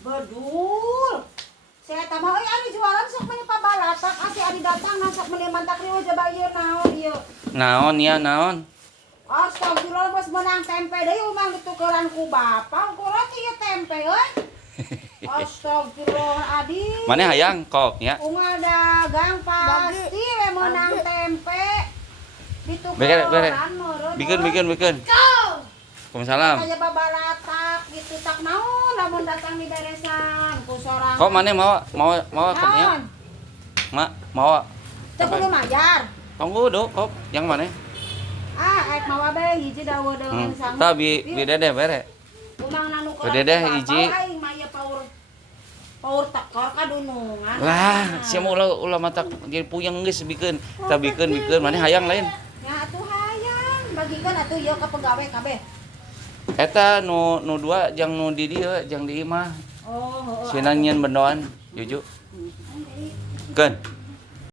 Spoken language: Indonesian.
Bedul. Saya tambah ari jualan sok meuli pabalatak asi ari datang sok meuli mantak rieu coba ieu naon ieu. Naon ya naon? Astagfirullah bos menang tempe deui umang ditukeran ku bapak ukuran ieu tempe euy. Astagfirullah adi. Mana hayang kok ya? Ungal dagang pasti we menang tempe. Bere. Ditukeran meureun. Bikin. Waalaikumsalam. Aya babalatak gitu tak naon lamun datang di beresan ku sorangan. Kok mana mau kok ya? Mak, mau. Teu kudu majar. Tunggu do kok yang mana? Ek mawa be hiji dawa dengan sang. Tah bi dedeh bere. Umang nanu Be dedeh hiji. Aing mah ieu paur tekor kadunungan. Lah, sia mah ulah mata jadi puyeng geus bikeun. Tah bikeun mana hayang lain. Ya atuh hayang bagikeun atuh ieu ka pegawe kabeh. Eta nu dua jang nu di dieu jang di imah. Oh, heueuh. Sieun nyen bendoan juju. Keun.